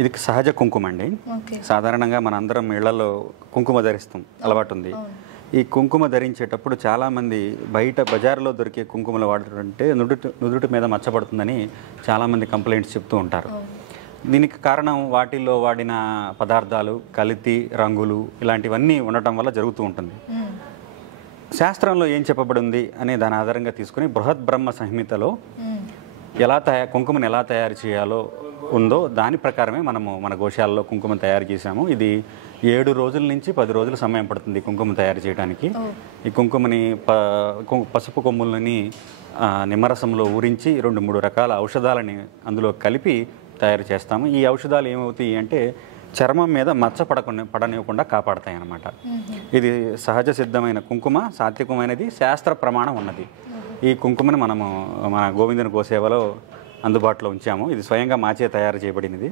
ఇది సహజ కుంకుమ అండి. సాధారణంగా మనందరం ఇళ్లలో కుంకుమ ధరిస్తాం, అలవాటు ఉంది. ఈ కుంకుమ ధరించేటప్పుడు చాలామంది బయట బజారులో దొరికే కుంకుమలు వాడుతుంటే నుదుటి మీద మచ్చబడుతుందని చాలామంది కంప్లైంట్స్ చెప్తూ ఉంటారు. దీనికి కారణం వాటిల్లో వాడిన పదార్థాలు, కల్తీ రంగులు ఇలాంటివన్నీ ఉండటం వల్ల జరుగుతూ ఉంటుంది. శాస్త్రంలో ఏం చెప్పబడింది అనే దాని ఆధారంగా తీసుకుని బృహత్ బ్రహ్మ సంహితలో కుంకుమను ఎలా తయారు చేయాలో ఉందో దాని ప్రకారమే మనము మన గోశాలలో కుంకుమ తయారు చేసాము. ఇది 7 రోజుల నుంచి 10 రోజుల సమయం పడుతుంది కుంకుమ తయారు చేయడానికి. ఈ కుంకుమని పసుపు కొమ్ములని నిమ్మరసంలో ఊరించి 2-3 రకాల ఔషధాలని అందులో కలిపి తయారు చేస్తాము. ఈ ఔషధాలు ఏమవుతాయి అంటే చర్మం మీద మచ్చ పడనివ్వకుండా కాపాడతాయి అన్నమాట. ఇది సహజ సిద్ధమైన కుంకుమ, సాత్వికమైనది, శాస్త్ర ప్రమాణం ఉన్నది. ఈ కుంకుమని మనము మన గోవిందుని గోసేవలో అందుబాటులో ఉంచాము. ఇది స్వయంగా మాచే తయారు చేయబడినది.